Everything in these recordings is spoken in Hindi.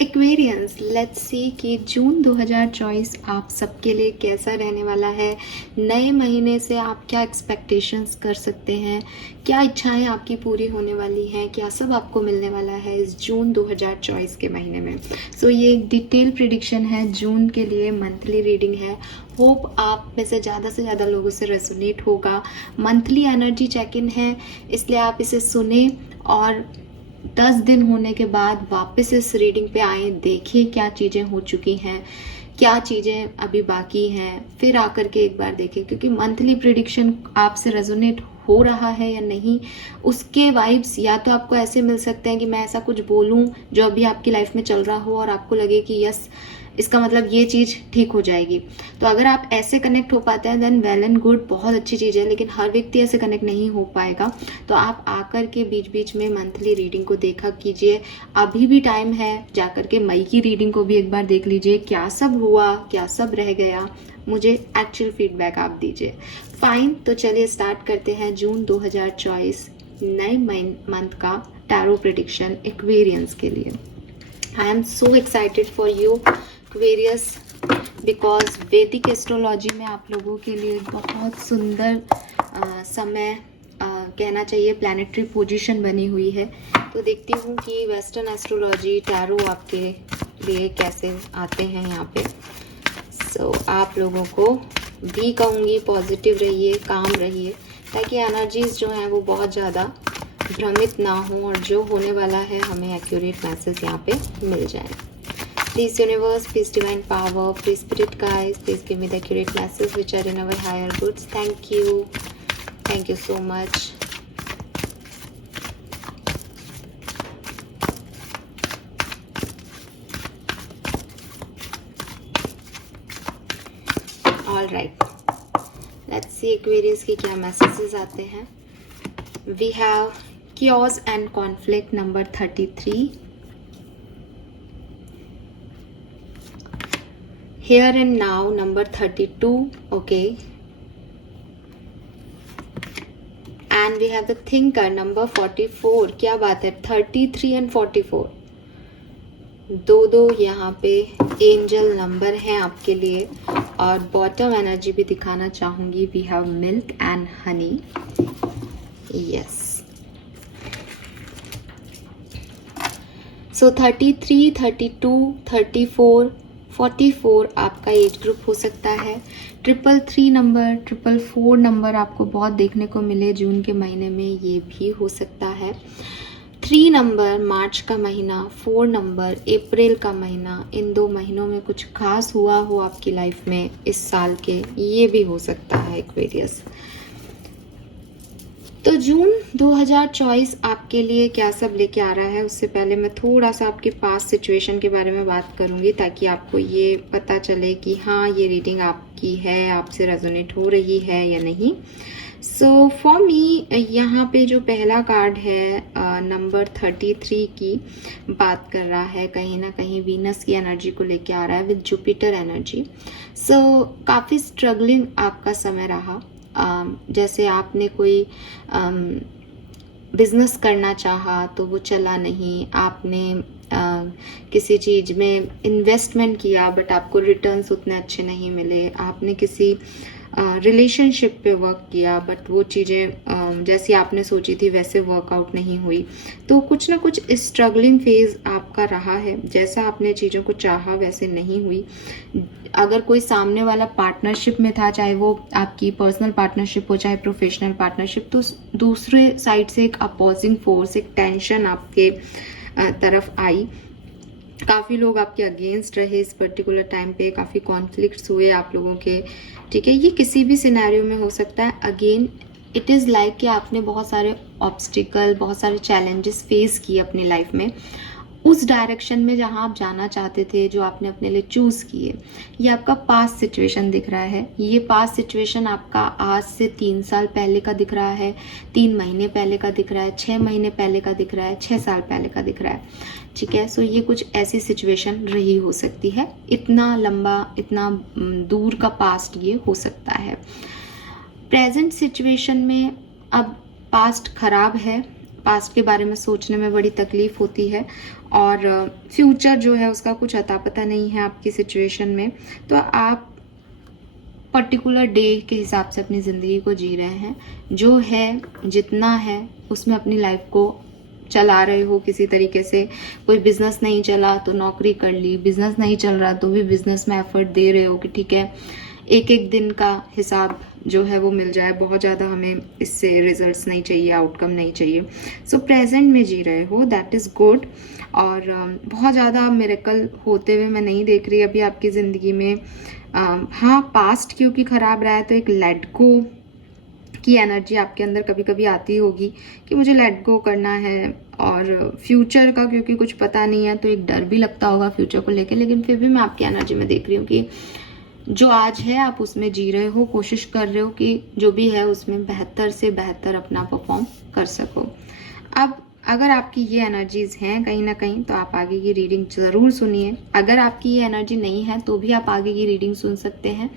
एक्वेरियंस, लेट्स सी कि जून 2024 आप सबके लिए कैसा रहने वाला है। नए महीने से आप क्या एक्सपेक्टेशंस कर सकते हैं, क्या इच्छाएं आपकी पूरी होने वाली हैं, क्या सब आपको मिलने वाला है इस जून 2024 के महीने में। ये एक डिटेल प्रिडिक्शन है जून के लिए, मंथली रीडिंग है। होप आप में से ज़्यादा लोगों से रेजोनेट होगा। मंथली एनर्जी चेक इन है, इसलिए आप इसे सुने और 10 दिन होने के बाद वापस इस रीडिंग पे आए, देखिए क्या चीज़ें हो चुकी हैं, क्या चीज़ें अभी बाकी हैं, फिर आकर के एक बार देखें, क्योंकि मंथली प्रिडिक्शन आपसे रेजोनेट हो रहा है या नहीं, उसके वाइब्स या तो आपको ऐसे मिल सकते हैं कि मैं ऐसा कुछ बोलूं जो अभी आपकी लाइफ में चल रहा हो और आपको लगे कि यस, इसका मतलब ये चीज़ ठीक हो जाएगी। तो अगर आप ऐसे कनेक्ट हो पाते हैं देन वेल एंड गुड, बहुत अच्छी चीज़ है। लेकिन हर व्यक्ति ऐसे कनेक्ट नहीं हो पाएगा, तो आप आकर के बीच बीच में मंथली रीडिंग को देखा कीजिए। अभी भी टाइम है, जाकर के मई की रीडिंग को भी एक बार देख लीजिए, क्या सब हुआ, क्या सब रह गया, मुझे एक्चुअल फीडबैक आप दीजिए। फाइन, तो चलिए स्टार्ट करते हैं जून 2024 नए मंथ का टैरो प्रेडिक्शन एक्वेरियंस के लिए। आई am so excited for you Aquarius, because वैदिक एस्ट्रोलॉजी में आप लोगों के लिए बहुत सुंदर समय कहना चाहिए, प्लैनेटरी पोजीशन बनी हुई है। तो देखती हूँ कि वेस्टर्न एस्ट्रोलॉजी टैरो आपके लिए कैसे आते हैं यहाँ पे। आप लोगों को भी कहूँगी पॉजिटिव रहिए, काम रहिए, ताकि एनर्जीज जो हैं वो बहुत ज़्यादा भ्रमित ना हो और जो होने वाला है हमें एक्यूरेट मैसेज यहाँ पे मिल जाए। Please universe, please divine power, please spirit guides, please give me the accurate message which are in our higher goods. Thank you so much. All right, let's see Aquarius की क्या मैसेजेस आते हैं। We have chaos and conflict number 33, here and now number 32, okay, and we have the thinker number 44। क्या बात है, 33 and 44 दो यहाँ पे एंजल नंबर हैं आपके लिए। और बॉटम एनर्जी भी दिखाना चाहूंगी, we have milk and honey, yes. So 33, 32, 34, 44 आपका एज ग्रुप हो सकता है। 333 नंबर, 444 नंबर आपको बहुत देखने को मिले जून के महीने में, ये भी हो सकता है। 3 नंबर मार्च का महीना, 4 नंबर अप्रैल का महीना, इन 2 महीनों में कुछ खास हुआ हो आपकी लाइफ में इस साल के, ये भी हो सकता है एक्वेरियस। तो जून 2024 आपके लिए क्या सब लेके आ रहा है, उससे पहले मैं थोड़ा सा आपके पास सिचुएशन के बारे में बात करूंगी, ताकि आपको ये पता चले कि हाँ, ये रीडिंग आपकी है, आपसे रेजोनेट हो रही है या नहीं। सो फॉर मी यहाँ पे जो पहला कार्ड है नंबर 33 की बात कर रहा है, कहीं ना कहीं वीनस की एनर्जी को लेके आ रहा है विद जुपिटर एनर्जी। सो काफ़ी स्ट्रगलिंग आपका समय रहा। जैसे आपने कोई बिजनेस करना चाहा तो वो चला नहीं, आपने किसी चीज़ में इन्वेस्टमेंट किया बट आपको रिटर्न्स उतने अच्छे नहीं मिले, आपने किसी रिलेशनशिप पे वर्क किया बट वो चीज़ें जैसी आपने सोची थी वैसे वर्कआउट नहीं हुई। तो कुछ ना कुछ स्ट्रगलिंग फेज आपका रहा है, जैसा आपने चीज़ों को चाहा वैसे नहीं हुई। अगर कोई सामने वाला पार्टनरशिप में था, चाहे वो आपकी पर्सनल पार्टनरशिप हो चाहे प्रोफेशनल पार्टनरशिप, तो दूसरे साइड से एक अपोजिंग फोर्स, एक टेंशन आपके तरफ आई। काफ़ी लोग आपके अगेंस्ट रहे इस पर्टिकुलर टाइम पे, काफ़ी कॉन्फ्लिक्ट्स हुए आप लोगों के, ठीक है। ये किसी भी सिनेरियो में हो सकता है। अगेन इट इज़ लाइक कि आपने बहुत सारे ऑब्स्टिकल, बहुत सारे चैलेंजेस फेस किए अपनी लाइफ में, उस डायरेक्शन में जहां आप जाना चाहते थे, जो आपने अपने लिए चूज़ किए। ये आपका पास्ट सिचुएशन दिख रहा है। ये पास्ट सिचुएशन आपका आज से 3 साल पहले का दिख रहा है, 3 महीने पहले का दिख रहा है, 6 महीने पहले का दिख रहा है, 6 साल पहले का दिख रहा है, ठीक है। सो ये कुछ ऐसी सिचुएशन रही हो सकती है। इतना लंबा, इतना दूर का पास्ट ये हो सकता है। प्रेजेंट सिचुएशन में अब पास्ट खराब है, पास्ट के बारे में सोचने में बड़ी तकलीफ होती है और फ्यूचर जो है उसका कुछ अता पता नहीं है आपकी सिचुएशन में। तो आप पर्टिकुलर डे के हिसाब से अपनी ज़िंदगी को जी रहे हैं, जो है जितना है उसमें अपनी लाइफ को चला रहे हो किसी तरीके से। कोई बिजनेस नहीं चला तो नौकरी कर ली, बिजनेस नहीं चल रहा तो भी बिजनेस में एफर्ट दे रहे हो कि ठीक है एक एक दिन का हिसाब जो है वो मिल जाए, बहुत ज़्यादा हमें इससे रिजल्ट्स नहीं चाहिए, आउटकम नहीं चाहिए। सो प्रेजेंट में जी रहे हो, दैट इज़ गुड। और बहुत ज़्यादा मिरेकल होते हुए मैं नहीं देख रही अभी आपकी ज़िंदगी में। हाँ, पास्ट क्योंकि ख़राब रहा है तो एक लेट गो की एनर्जी आपके अंदर कभी कभी आती होगी कि मुझे लेट गो करना है। और फ्यूचर का क्योंकि कुछ पता नहीं है तो एक डर भी लगता होगा फ्यूचर को लेकर, लेकिन फिर भी मैं आपकी एनर्जी में देख रही हूँ कि जो आज है आप उसमें जी रहे हो, कोशिश कर रहे हो कि जो भी है उसमें बेहतर से बेहतर अपना परफॉर्म कर सको। अब अगर आपकी ये एनर्जीज हैं कहीं ना कहीं तो आप आगे की रीडिंग ज़रूर सुनिए। अगर आपकी ये एनर्जी नहीं है तो भी आप आगे की रीडिंग सुन सकते हैं।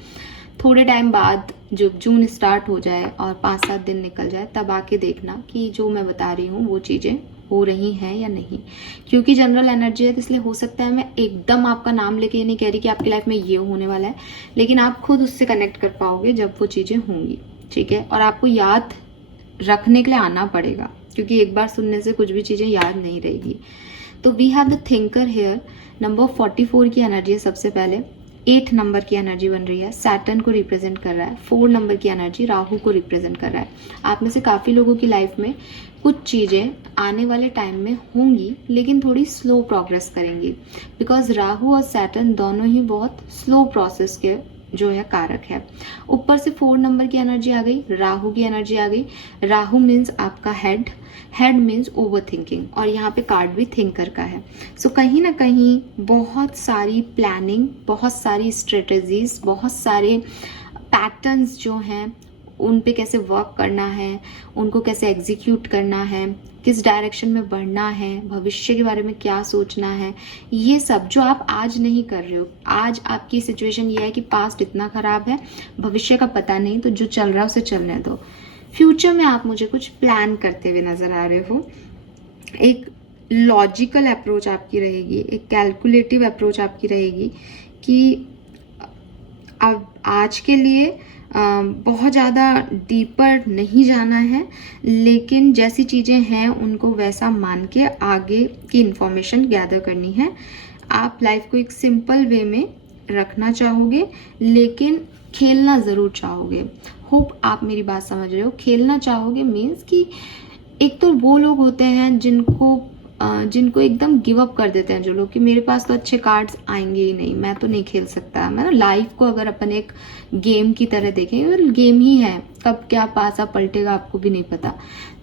थोड़े टाइम बाद जब जून स्टार्ट हो जाए और 5-7 दिन निकल जाए तब आके देखना कि जो मैं बता रही हूँ वो चीज़ें हो रही हैं या नहीं। क्योंकि जनरल एनर्जी है तो इसलिए हो सकता है मैं एकदम आपका नाम लेके ये नहीं कह रही कि आपकी लाइफ में ये होने वाला है, लेकिन आप खुद उससे कनेक्ट कर पाओगे जब वो चीज़ें होंगी, ठीक है। और आपको याद रखने के लिए आना पड़ेगा क्योंकि एक बार सुनने से कुछ भी चीज़ें याद नहीं रहेगी। तो we have the thinker here. Number 44 की एनर्जी है सबसे पहले। 8 नंबर की एनर्जी बन रही है, सैटर्न को रिप्रेजेंट कर रहा है। 4 नंबर की एनर्जी राहु को रिप्रेजेंट कर रहा है। आप में से काफ़ी लोगों की लाइफ में कुछ चीज़ें आने वाले टाइम में होंगी लेकिन थोड़ी स्लो प्रोग्रेस करेंगी, बिकॉज राहु और सैटर्न दोनों ही बहुत स्लो प्रोसेस के जो है कारक है। ऊपर से 4 नंबर की एनर्जी आ गई, राहु की एनर्जी आ गई। राहु मीन्स आपका head, head means over thinking, और यहाँ पे कार्ड भी थिंकर का है। सो कहीं ना कहीं बहुत सारी प्लानिंग, बहुत सारी स्ट्रेटजीज, बहुत सारे पैटर्न्स जो हैं उन पे कैसे वर्क करना है, उनको कैसे एग्जीक्यूट करना है, किस डायरेक्शन में बढ़ना है, भविष्य के बारे में क्या सोचना है, ये सब जो आप आज नहीं कर रहे हो। आज आपकी सिचुएशन ये है कि पास्ट इतना ख़राब है, भविष्य का पता नहीं, तो जो चल रहा है उसे चलने दो। फ्यूचर में आप मुझे कुछ प्लान करते हुए नज़र आ रहे हो। एक लॉजिकल अप्रोच आपकी रहेगी, एक कैलकुलेटिव अप्रोच आपकी रहेगी कि अब आज के लिए बहुत ज़्यादा डीपर नहीं जाना है, लेकिन जैसी चीज़ें हैं उनको वैसा मान के आगे की इन्फॉर्मेशन गैदर करनी है। आप लाइफ को एक सिंपल वे में रखना चाहोगे लेकिन खेलना ज़रूर चाहोगे। होप आप मेरी बात समझ रहे हो। खेलना चाहोगे मीन्स कि एक तो वो लोग होते हैं जिनको एकदम गिव अप कर देते हैं, जो लोग कि मेरे पास तो अच्छे कार्ड्स आएंगे ही नहीं, मैं तो नहीं खेल सकता। मैं लाइफ को अगर अपन एक गेम की तरह देखें, और गेम ही है, कब क्या पासा पलटेगा आपको भी नहीं पता।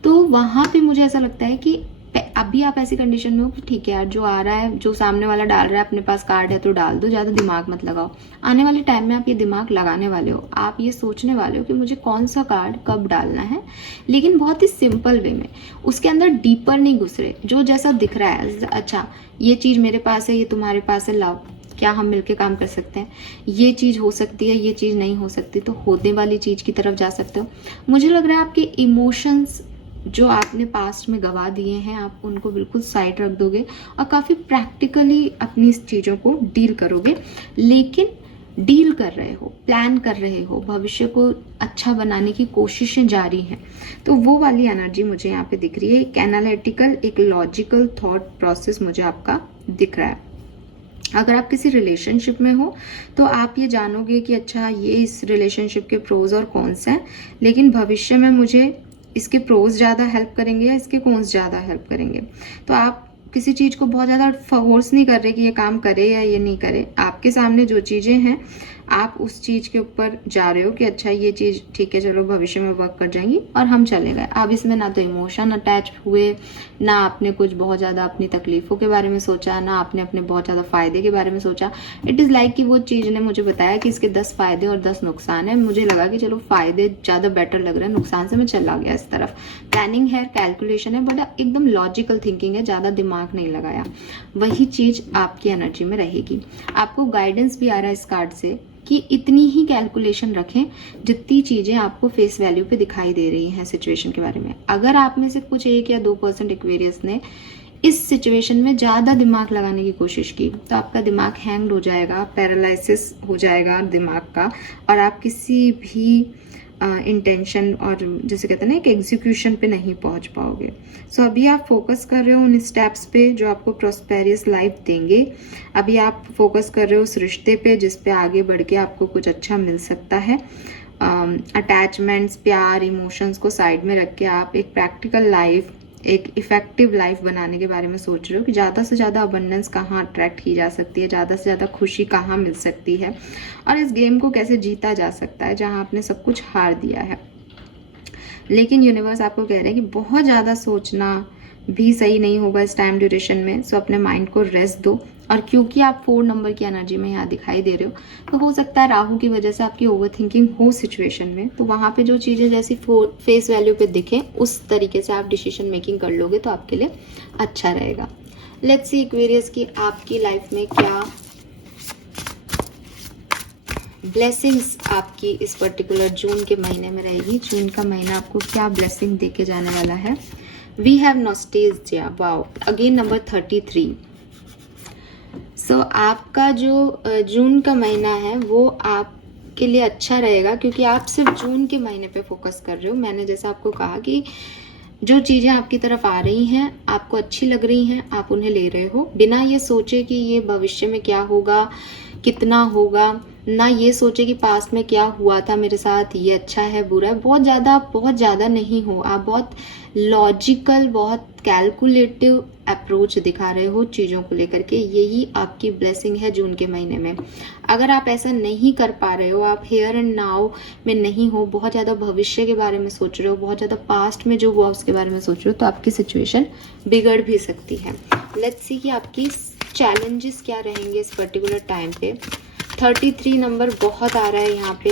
तो वहाँ पे मुझे ऐसा लगता है कि अभी आप ऐसी कंडीशन में हो कि ठीक है यार, जो आ रहा है, जो सामने वाला डाल रहा है, अपने पास कार्ड है तो डाल दो, ज़्यादा दिमाग मत लगाओ। आने वाले टाइम में आप ये दिमाग लगाने वाले हो, आप ये सोचने वाले हो कि मुझे कौन सा कार्ड कब डालना है, लेकिन बहुत ही सिंपल वे में, उसके अंदर डीपर नहीं घुस रहे। जो जैसा दिख रहा है, अच्छा ये चीज़ मेरे पास है, ये तुम्हारे पास है, लाओ क्या हम मिलके काम कर सकते हैं, ये चीज़ हो सकती है, ये चीज़ नहीं हो सकती, तो होने वाली चीज़ की तरफ जा सकते हो। मुझे लग रहा है आपके इमोशंस जो आपने पास्ट में गवा दिए हैं, आप उनको बिल्कुल साइड रख दोगे और काफ़ी प्रैक्टिकली अपनी चीज़ों को डील करोगे। लेकिन डील कर रहे हो, प्लान कर रहे हो, भविष्य को अच्छा बनाने की कोशिशें जारी हैं। तो वो वाली एनर्जी मुझे यहाँ पे दिख रही है। एक एनालिटिकल, एक लॉजिकल थॉट प्रोसेस मुझे आपका दिख रहा है। अगर आप किसी रिलेशनशिप में हो तो आप ये जानोगे कि अच्छा ये इस रिलेशनशिप के प्रोज और कॉन्स हैं, लेकिन भविष्य में मुझे इसके प्रोज ज़्यादा हेल्प करेंगे या इसके कॉन्स ज़्यादा हेल्प करेंगे। तो आप किसी चीज़ को बहुत ज़्यादा फोर्स नहीं कर रहे कि ये काम करे या ये नहीं करे। आपके सामने जो चीज़ें हैं आप उस चीज़ के ऊपर जा रहे हो कि अच्छा ये चीज़ ठीक है, चलो भविष्य में वर्क कर जाएंगी और हम चले गए। अब इसमें ना तो इमोशन अटैच हुए, ना आपने कुछ बहुत ज़्यादा अपनी तकलीफ़ों के बारे में सोचा, ना आपने अपने बहुत ज़्यादा फ़ायदे के बारे में सोचा। इट इज़ लाइक कि वो चीज़ ने मुझे बताया कि इसके 10 फ़ायदे और 10 नुकसान है। मुझे लगा कि चलो फ़ायदे ज़्यादा बेटर लग रहे हैं, नुकसान से मैं चला गया इस तरफ। प्लानिंग है, कैलकुलेशन है, बट एकदम लॉजिकल थिंकिंग है, ज़्यादा दिमाग नहीं लगाया। वही चीज़ आपकी एनर्जी में रहेगी। आपको गाइडेंस भी आ रहा है इस कार्ड से कि इतनी ही कैलकुलेशन रखें जितनी चीज़ें आपको फेस वैल्यू पे दिखाई दे रही हैं सिचुएशन के बारे में। अगर आप में से कुछ 1 या 2% एक्वेरियस ने इस सिचुएशन में ज़्यादा दिमाग लगाने की कोशिश की तो आपका दिमाग हैंग हो जाएगा, पैरालिसिस हो जाएगा दिमाग का, और आप किसी भी इंटेंशन और जैसे कहते हैं ना कि एग्जीक्यूशन पे नहीं पहुंच पाओगे। सो अभी आप फोकस कर रहे हो उन स्टेप्स पे जो आपको प्रॉस्पेरियस लाइफ देंगे। अभी आप फोकस कर रहे हो उस रिश्ते पे जिस पे आगे बढ़ के आपको कुछ अच्छा मिल सकता है। अटैचमेंट्स, प्यार, इमोशंस को साइड में रख के आप एक प्रैक्टिकल लाइफ, एक इफेक्टिव लाइफ बनाने के बारे में सोच रहे हो कि ज़्यादा से ज़्यादा अबंडेंस कहाँ अट्रैक्ट की जा सकती है, ज़्यादा से ज़्यादा खुशी कहाँ मिल सकती है, और इस गेम को कैसे जीता जा सकता है जहाँ आपने सब कुछ हार दिया है। लेकिन यूनिवर्स आपको कह रहा है कि बहुत ज़्यादा सोचना भी सही नहीं होगा इस टाइम ड्यूरेशन में। सो अपने माइंड को रेस्ट दो। और क्योंकि आप 4 नंबर की एनर्जी में यहाँ दिखाई दे रहे हो तो हो सकता है राहु की वजह से आपकी ओवर थिंकिंग हो सिचुएशन में, तो वहाँ पे जो चीज़ें जैसी फेस वैल्यू पे दिखें उस तरीके से आप डिसीजन मेकिंग कर लोगे तो आपके लिए अच्छा रहेगा। लेट्स सी एक्वेरियस की आपकी लाइफ में क्या ब्लेसिंग्स आपकी इस पर्टिकुलर जून के महीने में रहेगी। जून का महीना आपको क्या ब्लेसिंग दे के जाने वाला है। We have nostalgia, wow, again number 33। So आपका जो जून का महीना है वो आपके लिए अच्छा रहेगा क्योंकि आप सिर्फ जून के महीने पे फोकस कर रहे हो। मैंने जैसे आपको कहा कि जो चीज़ें आपकी तरफ आ रही हैं, आपको अच्छी लग रही हैं, आप उन्हें ले रहे हो बिना ये सोचे कि ये भविष्य में क्या होगा, कितना होगा, ना ये सोचे कि पास्ट में क्या हुआ था मेरे साथ, ये अच्छा है बुरा है। बहुत ज़्यादा नहीं हो, आप बहुत लॉजिकल, बहुत कैलकुलेटिव अप्रोच दिखा रहे हो चीज़ों को लेकर के। यही आपकी ब्लेसिंग है जून के महीने में। अगर आप ऐसा नहीं कर पा रहे हो, आप हियर एंड नाउ में नहीं हो, बहुत ज़्यादा भविष्य के बारे में सोच रहे हो, बहुत ज़्यादा पास्ट में जो हुआ उसके बारे में सोच रहे हो, तो आपकी सिचुएशन बिगड़ भी सकती है। लेट्स सी कि आपकी चैलेंजेस क्या रहेंगे इस पर्टिकुलर टाइम पे। 33 नंबर बहुत आ रहा है यहाँ पे।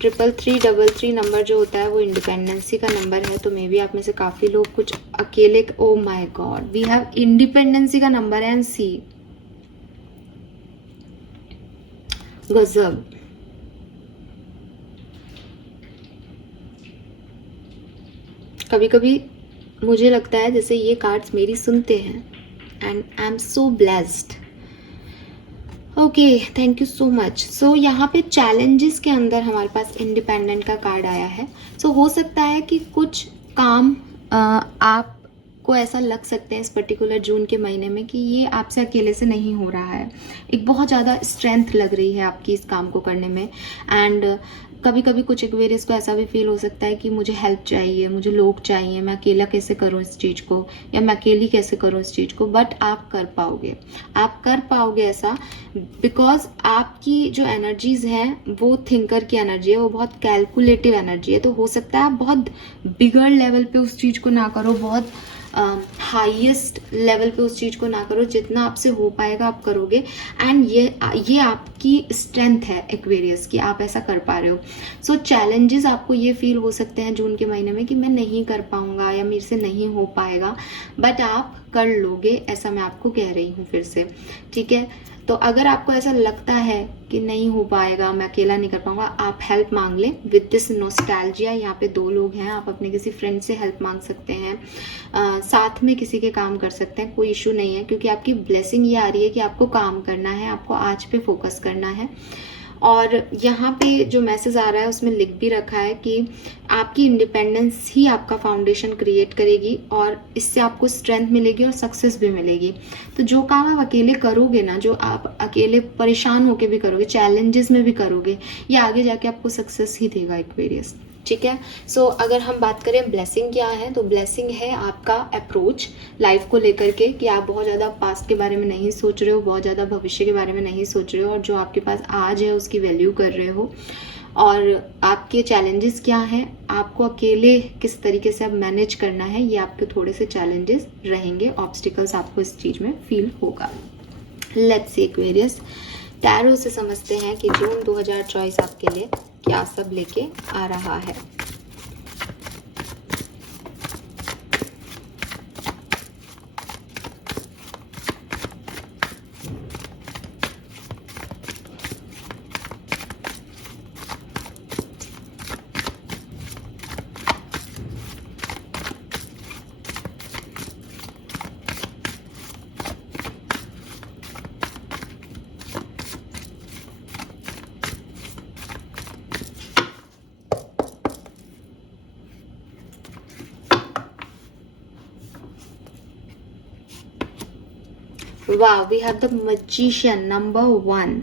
33333 नंबर जो होता है वो इंडिपेंडेंसी का नंबर है, तो मे बी आप में से काफ़ी लोग कुछ अकेले, oh my god, we have independency का नंबर है एंड सी, गजब। कभी कभी मुझे लगता है जैसे ये कार्ड्स मेरी सुनते हैं and I am so blessed. Okay, thank you so much. So यहाँ पे चैलेंजेस के अंदर हमारे पास इंडिपेंडेंट का कार्ड आया है। सो हो सकता है कि कुछ काम आपको ऐसा लग सकते हैं इस पर्टिकुलर जून के महीने में कि ये आपसे अकेले से नहीं हो रहा है। एक बहुत ज़्यादा स्ट्रेंथ लग रही है आपकी इस काम को करने में। एंड कभी कभी कुछ एक्वेरियस को ऐसा भी फील हो सकता है कि मुझे हेल्प चाहिए, मुझे लोग चाहिए, मैं अकेला कैसे करूँ इस चीज़ को, या मैं अकेली कैसे करूँ इस चीज़ को। बट आप कर पाओगे ऐसा बिकॉज आपकी जो एनर्जीज हैं वो थिंकर की एनर्जी है, वो बहुत कैलकुलेटिव एनर्जी है। तो हो सकता है आप बहुत बिगड़ लेवल पे उस चीज़ को ना करो, बहुत हाईएस्ट लेवल पे उस चीज़ को ना करो, जितना आपसे हो पाएगा आप करोगे। एंड ये आपकी स्ट्रेंथ है एक्वेरियस की, आप ऐसा कर पा रहे हो। सो चैलेंजेस आपको ये फील हो सकते हैं जून के महीने में कि मैं नहीं कर पाऊंगा या मेरे से नहीं हो पाएगा, बट आप कर लोगे, ऐसा मैं आपको कह रही हूँ फिर से, ठीक है। तो अगर आपको ऐसा लगता है कि नहीं हो पाएगा, मैं अकेला नहीं कर पाऊंगा, आप हेल्प मांग लें विद दिस नॉस्टैल्जिया। यहाँ पे 2 लोग हैं, आप अपने किसी फ्रेंड से हेल्प मांग सकते हैं, साथ में किसी के काम कर सकते हैं, कोई इशू नहीं है। क्योंकि आपकी ब्लेसिंग ये आ रही है कि आपको काम करना है, आपको आज पे फोकस करना है। और यहाँ पे जो मैसेज आ रहा है उसमें लिख भी रखा है कि आपकी इंडिपेंडेंस ही आपका फाउंडेशन क्रिएट करेगी और इससे आपको स्ट्रेंथ मिलेगी और सक्सेस भी मिलेगी। तो जो काम आप अकेले करोगे ना, जो आप अकेले परेशान होके भी करोगे, चैलेंजेस में भी करोगे, ये आगे जाके आपको सक्सेस ही देगा एक्वेरियस, ठीक है। सो अगर हम बात करें ब्लेसिंग क्या है, तो ब्लेसिंग है आपका अप्रोच लाइफ को लेकर के कि आप बहुत ज़्यादा पास्ट के बारे में नहीं सोच रहे हो, बहुत ज़्यादा भविष्य के बारे में नहीं सोच रहे हो, और जो आपके पास आज है उसकी वैल्यू कर रहे हो। और आपके चैलेंजेस क्या हैं, आपको अकेले किस तरीके से अब मैनेज करना है, ये आपके थोड़े से चैलेंजेस रहेंगे, ऑब्स्टिकल्स आपको इस चीज़ में फील होगा। लेट्स सी एक्वेरियस, टैरो से समझते हैं कि जून 2024 आपके लिए क्या सब लेके आ रहा है। वाह, we have the magician number 1।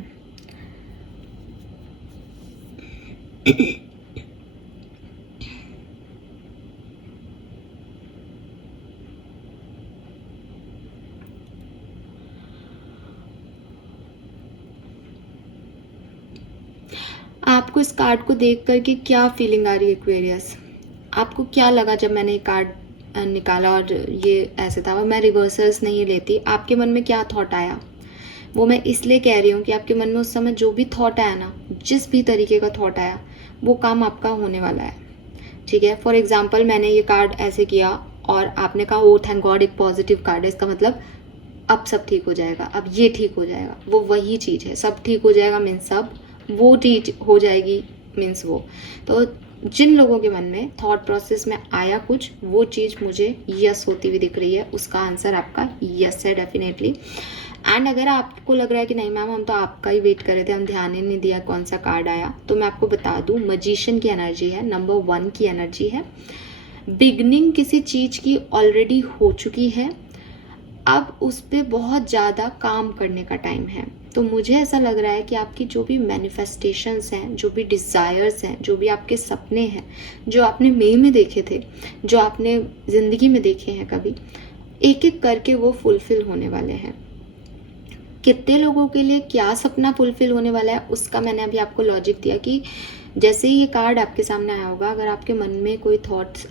आपको इस कार्ड को देख करके क्या फीलिंग आ रही है एक्वेरियस? आपको क्या लगा जब मैंने ये कार्ड निकाला और ये ऐसे था? और मैं रिवर्सल्स नहीं लेती। आपके मन में क्या थॉट आया? वो मैं इसलिए कह रही हूँ कि आपके मन में उस समय जो भी थॉट आया ना, जिस भी तरीके का थॉट आया, वो काम आपका होने वाला है। ठीक है, फॉर एग्जाम्पल मैंने ये कार्ड ऐसे किया और आपने कहा ओ थैंक गॉड, एक पॉजिटिव कार्ड है, इसका मतलब अब सब ठीक हो जाएगा, अब ये ठीक हो जाएगा। वो वही चीज़ है, सब ठीक हो जाएगा मीन्स सब, वो चीज हो जाएगी मीन्स वो। तो जिन लोगों के मन में थॉट प्रोसेस में आया कुछ, वो चीज़ मुझे यस होती हुई दिख रही है, उसका आंसर आपका यस है डेफिनेटली। एंड अगर आपको लग रहा है कि नहीं मैम हम तो आपका ही वेट कर रहे थे, हम ध्यान ही नहीं दिया कौन सा कार्ड आया, तो मैं आपको बता दूं मैजिशियन की एनर्जी है, नंबर 1 की एनर्जी है। बिगनिंग किसी चीज़ की ऑलरेडी हो चुकी है, अब उस पर बहुत ज़्यादा काम करने का टाइम है। तो मुझे ऐसा लग रहा है कि आपकी जो भी मैनिफेस्टेशंस हैं, जो भी डिज़ायर्स हैं, जो भी आपके सपने हैं, जो आपने मई में देखे थे, जो आपने ज़िंदगी में देखे हैं कभी, एक एक करके वो फुलफिल होने वाले हैं। कितने लोगों के लिए क्या सपना फुलफिल होने वाला है उसका मैंने अभी आपको लॉजिक दिया कि जैसे ही ये कार्ड आपके सामने आया होगा, अगर आपके मन में कोई थॉट्स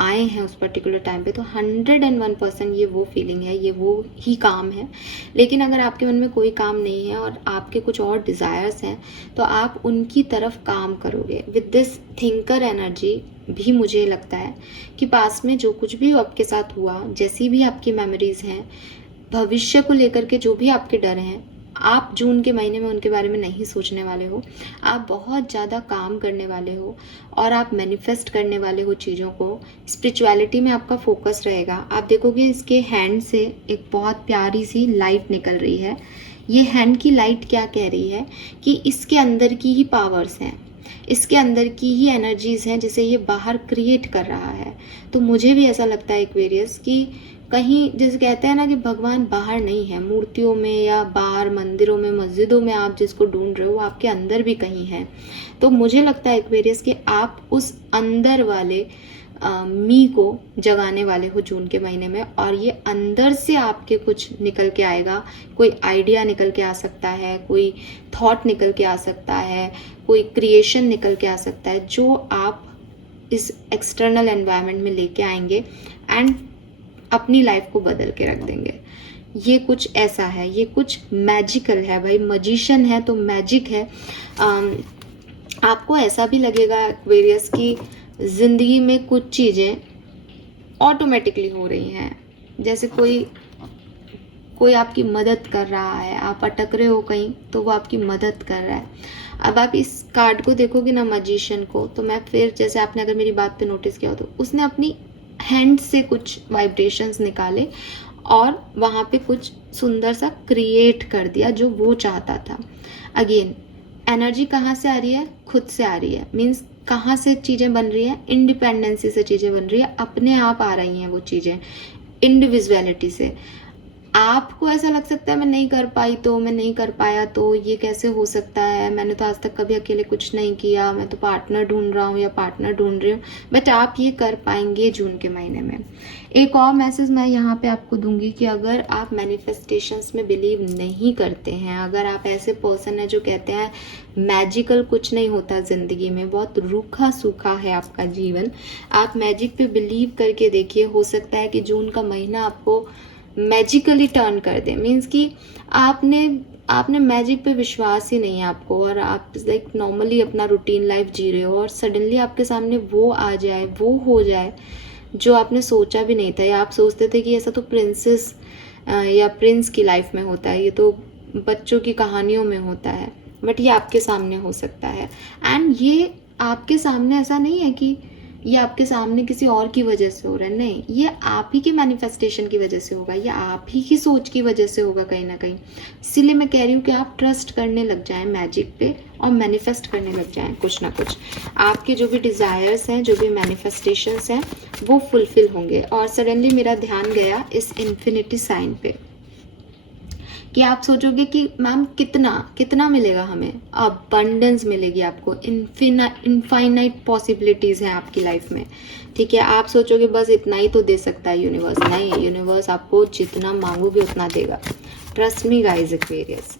आए हैं उस पर्टिकुलर टाइम पे, तो 101% ये वो फीलिंग है, ये वो ही काम है। लेकिन अगर आपके मन में कोई काम नहीं है और आपके कुछ और डिज़ायर्स हैं, तो आप उनकी तरफ काम करोगे विद दिस थिंकर एनर्जी। भी मुझे लगता है कि पास में जो कुछ भी आपके साथ हुआ, जैसी भी आपकी मेमोरीज हैं, भविष्य को लेकर के जो भी आपके डर हैं, आप जून के महीने में उनके बारे में नहीं सोचने वाले हो। आप बहुत ज़्यादा काम करने वाले हो और आप मैनिफेस्ट करने वाले हो चीज़ों को। स्पिरिचुअलिटी में आपका फोकस रहेगा। आप देखोगे इसके हैंड से एक बहुत प्यारी सी लाइट निकल रही है। ये हैंड की लाइट क्या कह रही है कि इसके अंदर की ही पावर्स हैं, इसके अंदर की ही एनर्जीज हैं जिसे ये बाहर क्रिएट कर रहा है। तो मुझे भी ऐसा लगता है एक्वेरियस कि कहीं जैसे कहते हैं ना कि भगवान बाहर नहीं है, मूर्तियों में या बाहर मंदिरों में, मस्जिदों में आप जिसको ढूंढ रहे हो वो आपके अंदर भी कहीं है। तो मुझे लगता है एक्वेरियस कि आप उस अंदर वाले मी को जगाने वाले हो जून के महीने में, और ये अंदर से आपके कुछ निकल के आएगा। कोई आइडिया निकल के आ सकता है, कोई थॉट निकल के आ सकता है, कोई क्रिएशन निकल के आ सकता है, जो आप इस एक्सटर्नल एनवायरनमेंट में लेके आएंगे एंड अपनी लाइफ को बदल के रख देंगे। ये कुछ ऐसा है, ये कुछ मैजिकल है भाई। मैजिशियन है तो मैजिक है। आपको ऐसा भी लगेगा एक्वेरियस की जिंदगी में कुछ चीज़ें ऑटोमेटिकली हो रही हैं, जैसे कोई आपकी मदद कर रहा है, आप अटक रहे हो कहीं तो वो आपकी मदद कर रहा है। अब आप इस कार्ड को देखोगे ना मैजिशियन को, तो मैं फिर जैसे आपने अगर मेरी बात पे नोटिस किया हो तो उसने अपनी हैंड से कुछ वाइब्रेशंस निकाले और वहाँ पे कुछ सुंदर सा क्रिएट कर दिया जो वो चाहता था। अगेन एनर्जी कहाँ से आ रही है? खुद से आ रही है। मीन्स कहाँ से चीज़ें बन रही है? इंडिपेंडेंसी से चीज़ें बन रही है, अपने आप आ रही हैं वो चीज़ें, इंडिविजुअलिटी से। आपको ऐसा लग सकता है मैं नहीं कर पाई तो, मैं नहीं कर पाया तो, ये कैसे हो सकता है, मैंने तो आज तक कभी अकेले कुछ नहीं किया, मैं तो पार्टनर ढूंढ रहा हूँ या पार्टनर ढूंढ रही हूँ। बट आप ये कर पाएंगे जून के महीने में। एक और मैसेज मैं यहाँ पे आपको दूंगी कि अगर आप मैनिफेस्टेशंस में बिलीव नहीं करते हैं, अगर आप ऐसे पर्सन है जो कहते हैं मैजिकल कुछ नहीं होता ज़िंदगी में, बहुत रूखा सूखा है आपका जीवन, आप मैजिक पे बिलीव करके देखिए। हो सकता है कि जून का महीना आपको मैजिकली टर्न कर दे। मीन्स कि आपने मैजिक पे विश्वास ही नहीं है आपको, और आप लाइक नॉर्मली अपना रूटीन लाइफ जी रहे हो और सडनली आपके सामने वो आ जाए, वो हो जाए जो आपने सोचा भी नहीं था, या आप सोचते थे कि ऐसा तो प्रिंसेस या प्रिंस की लाइफ में होता है, ये तो बच्चों की कहानियों में होता है, बट ये आपके सामने हो सकता है। एंड ये आपके सामने ऐसा नहीं है कि ये आपके सामने किसी और की वजह से हो रहा है, नहीं, ये आप ही की मैनिफेस्टेशन की वजह से होगा, ये आप ही की सोच की वजह से होगा कहीं ना कहीं। इसीलिए मैं कह रही हूँ कि आप ट्रस्ट करने लग जाएं मैजिक पे और मैनिफेस्ट करने लग जाएं कुछ ना कुछ। आपके जो भी डिज़ायर्स हैं, जो भी मैनिफेस्टेशंस हैं, वो फुलफिल होंगे। और सडनली मेरा ध्यान गया इस इन्फिनिटी साइन पे। कि आप सोचोगे कि मैम कितना कितना मिलेगा हमें, अबंडेंस मिलेगी आपको, इनफाइनाइट पॉसिबिलिटीज़ हैं आपकी लाइफ में, ठीक है। आप सोचोगे बस इतना ही तो दे सकता है यूनिवर्स, नहीं, यूनिवर्स आपको जितना मांगोगे उतना देगा। Trust me guys Aquarius.